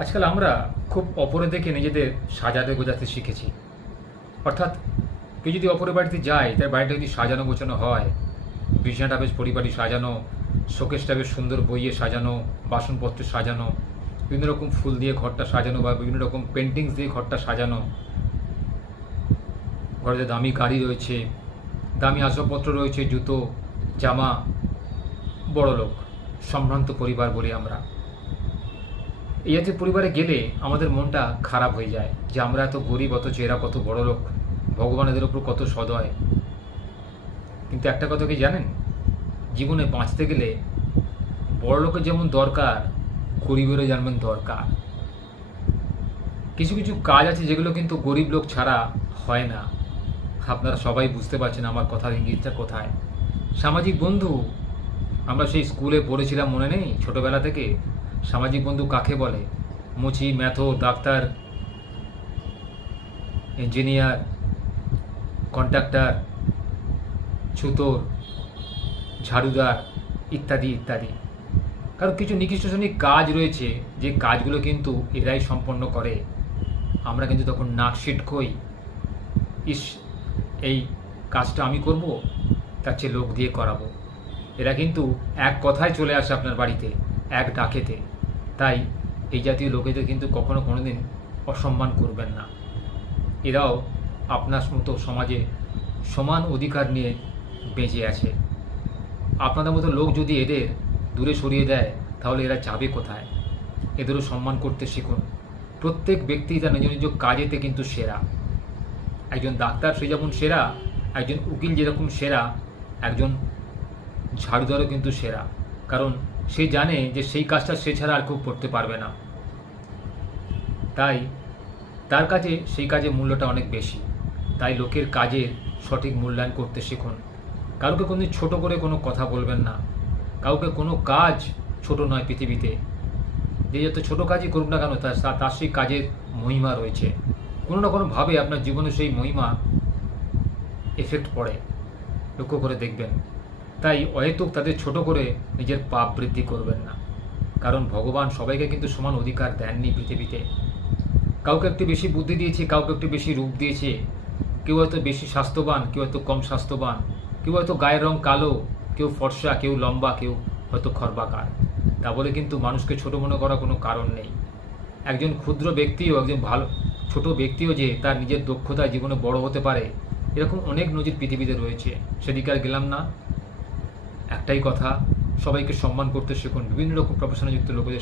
আজকাল আমরা খুব অপরে দেখে নিজেদের সাজাতে গোজাতে শিখেছি। অর্থাৎ কেউ যদি অপরের বাড়িতে যায়, তার বাড়িটা যদি সাজানো গোছানো হয়, বিছানাটা বেশ পরিপাটি সাজানো, শোকেসটা বেশ সুন্দর বইয়ে সাজানো, বাসনপত্র সাজানো, বিভিন্ন রকম ফুল দিয়ে ঘরটা সাজানো বা বিভিন্ন রকম পেন্টিংস দিয়ে ঘরটা সাজানো, ঘরে দামি গাড়ি রয়েছে, দামি আসবাবপত্র রয়েছে, জুতো, জামা, বড়লোক, সম্ভ্রান্ত পরিবার বলি আমরা। এই জাতীয় পরিবারে গেলে আমাদের মনটা খারাপ হয়ে যায় যে আমরা এত গরিব, অথচ এরা কত বড় লোক, ভগবান এদের ওপর কত সদয়। কিন্তু একটা কথা কি জানেন, জীবনে বাঁচতে গেলে বড় লোকের যেমন দরকার, গরিবেরও যেমন দরকার। কিছু কিছু কাজ আছে যেগুলো কিন্তু গরিব লোক ছাড়া হয় না। আপনারা সবাই বুঝতে পারছেন আমার কথার ইঙ্গিতটা কোথায়। সামাজিক বন্ধু, আমরা সেই স্কুলে পড়েছিলাম, মনে নেই ছোটবেলা থেকে? সামাজিক বন্ধু কাকে বলে? মুচি, ম্যাথো, ডাক্তার, ইঞ্জিনিয়ার, কন্ট্রাক্টর, ছুতোর, ঝাড়ুদার, ইত্যাদি ইত্যাদি। কারণ কিছু নির্দিষ্ট শ্রেণীর কাজ রয়েছে যে কাজগুলো কিন্তু এরাই সম্পন্ন করে। আমরা কিন্তু তখন নাক সিটকই, ইস, এই কাজটা আমি করব, তার চেয়ে লোক দিয়ে করাবো। এরা কিন্তু এক কথায় চলে আসে আপনার বাড়িতে, এক ডাকেতে। তাই এই জাতীয় লোকেদের কিন্তু কখনো কোনোদিন অসম্মান করবেন না। এরাও আপনার মতো সমাজে সমান অধিকার নিয়ে বেঁচে আছে। আপনাদের মতো লোক যদি এদের দূরে সরিয়ে দেয়, তাহলে এরা যাবে কোথায়? এদেরও সম্মান করতে শিখুন। প্রত্যেক ব্যক্তি তার নিজ নিজ কাজেতে কিন্তু সেরা। একজন ডাক্তার সে যেমন সেরা, একজন উকিল যেরকম সেরা, একজন ঝাড়ুদারও কিন্তু সেরা। কারণ সে জানে যে সেই কাজটা সে ছাড়া আর কেউ করতে পারবে না। তাই তার কাছে সেই কাজের মূল্যটা অনেক বেশি। তাই লোকের কাজের সঠিক মূল্যায়ন করতে শিখুন। কাউকে কোনো ছোট করে কোনো কথা বলবেন না। কাউকে কোনো কাজ ছোট নয় পৃথিবীতে। যে যত ছোট কাজই করুক না কেন, তার সেই কাজের মহিমা রয়েছে। কোনো না কোনোভাবে আপনার জীবনে সেই মহিমা এফেক্ট পড়ে, লক্ষ্য করে দেখবেন। তাই অহেতুক তাদের ছোট করে নিজের পাপ বৃদ্ধি করবেন না। কারণ ভগবান সবাইকে কিন্তু সমান অধিকার দেননি পৃথিবীতে। কাউকে একটু বেশি বুদ্ধি দিয়েছে, কাউকে একটু বেশি রূপ দিয়েছে। কেউ হয়তো বেশি স্বাস্থ্যবান, কেউ হয়তো কম স্বাস্থ্যবান, কেউ হয়তো গায়ের রং কালো, কেউ ফর্সা, কেউ লম্বা, কেউ হয়তো খর্বাকার। তা বলে কিন্তু মানুষকে ছোট মনে করার কোনো কারণ নেই। একজন ক্ষুদ্র ব্যক্তিও, একজন ভালো ছোট ব্যক্তিও যে তার নিজের দক্ষতায় জীবনে বড় হতে পারে, এরকম অনেক নজির পৃথিবীতে রয়েছে। সেদিকে আর গেলাম না। একটাই কথা, সবাইকে সম্মান করতে শিখুন। বিভিন্ন রকম প্রফেশনে যুক্ত লোকেদের